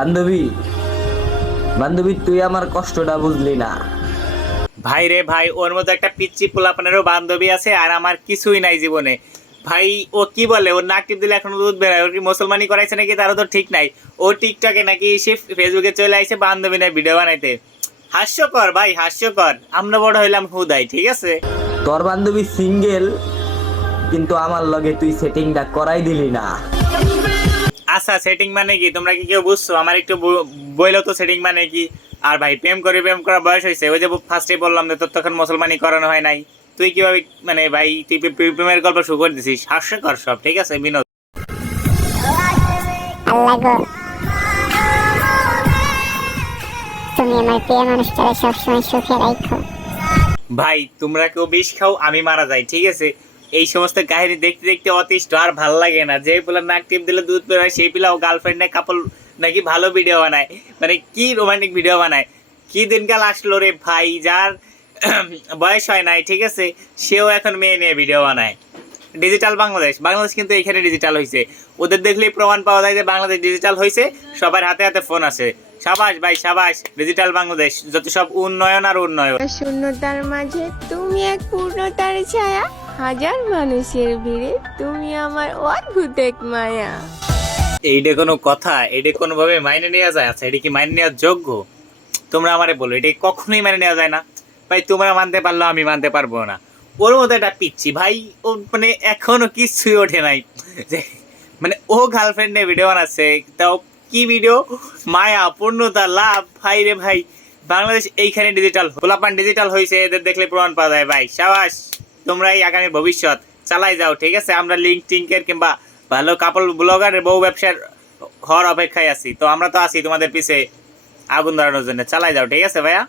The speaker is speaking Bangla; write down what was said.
বান্ধবী, বান্ধবী তুই আমার কষ্টটা বুঝলি না। ভাই রে ভাই, ওর মতো একটা পিচ্চি পোলাপানেরও বান্ধবী আছে আর আমার কিছুই নাই জীবনে। ভাই ও কি বলে, ওর নাক টিপ দিলে এখনো দুধ বেরোয়। ওর কি মুসলমানি করাইছে নাকি তারও তো ঠিক নাই। ও টিকটকে নাকি সে ফেসবুকে চলে আসছে বান্ধবী নাই ভিডিও বানাইতে। হাস্যকর ভাই, হাস্যকর। আমরা বড় হইলাম হুদাই, ঠিক আছে। তোর বান্ধবী সিঙ্গেল, কিন্তু আমার লগে তুই সেটিংটা করাই দিলি না। আচ্ছা, সেটিং মানে কি তোমরা কি কেউ বুঝছো? আমার একটু বইলো তো সেটিং মানে কি। আর ভাই প্রেম করে, প্রেম করার বয়স হয়েছে। ওই যে ফার্স্টে বললাম যে তোর তখন মুসলমানি করানো হয় নাই। তুই কিভাবে মানে ভাই তুই প্রেমের গল্প শুরু করে দিছিস? হাস্যকর সব, ঠিক আছে বিনোদ। আল্লাহ গো, তুমি আমার প্রিয় মানুষটারে সবসময় সুখে রাখো। ভাই তোমরা কেউ বিষ খাও, আমি মারা যাই, ঠিক আছে। এই সমস্ত কাহিনী দেখতে দেখতে অতিষ্ঠ, আর ভাল লাগে না। যে পোলা নাক টিপ দিলে দুধ বেরোয়, সেই পিলাও গার্লফ্রেন্ড কাপল নাকি ভালো ভিডিও বানায়, মানে কি রোমান্টিক ভিডিও বানায়। কি দিনকাল আসলো রে ভাই, যার বয়স হয় নাই, ঠিক আছে, সেও এখন মেয়ে নিয়ে ভিডিও বানায়। ডিজিটাল বাংলাদেশ, বাংলাদেশ কিন্তু এখানে ডিজিটাল হয়েছে। ওদের দেখলেই প্রমাণ পাওয়া যায় যে বাংলাদেশ ডিজিটাল হয়েছে। সবার হাতে হাতে ফোন আছে। সাবাস ভাই সাবাস, ডিজিটাল বাংলাদেশ। যত সব উন্নয়ন আর উন্নয়ন। শূন্যতার মাঝে তুমি এক পূর্ণতার ছায়া, হাজার মানুষের ভিড়ে তুমি আমার অদ্ভুত এক মায়া। এইটা কোনো কথা? এটা কোনোভাবে মাইনে নেওয়া যায়? আচ্ছা, এটা কি মাইনে নেওয়ার যোগ্য? তোমরা আমারে বলো, এটা কখনোই মাইনে নেওয়া যায় না। ভাই তোমরা মানতে পারলো, আমি মানতে পারবো না। ওর মধ্যে একটা পিচ্ছি ভাই, ও মানে এখনো কিছুই ওঠে নাই যে মানে ও গার্লফ্রেন্ড নিয়ে ভিডিও বানাচ্ছে। তাও কি ভিডিও? মায়া, পূর্ণতা, লাভ। ভাই রে ভাই, বাংলাদেশ এইখানে ডিজিটাল, পোলাপান ডিজিটাল হয়েছে, এদের দেখলে প্রমাণ পাওয়া যায়। ভাই সাবাস, তোমরাই আগামী ভবিষ্যৎ। চালাই যাও, ঠিক আছে। আমরা লিঙ্ক টিঙ্কের কিংবা ভালো কাপল ব্লগারের বউ ব্যবসার হওয়ার অপেক্ষায় আছি। তো আমরা তো আছি তোমাদের পিছে আগুন ধরানোর জন্য। চালাই যাও, ঠিক আছে ভাইয়া।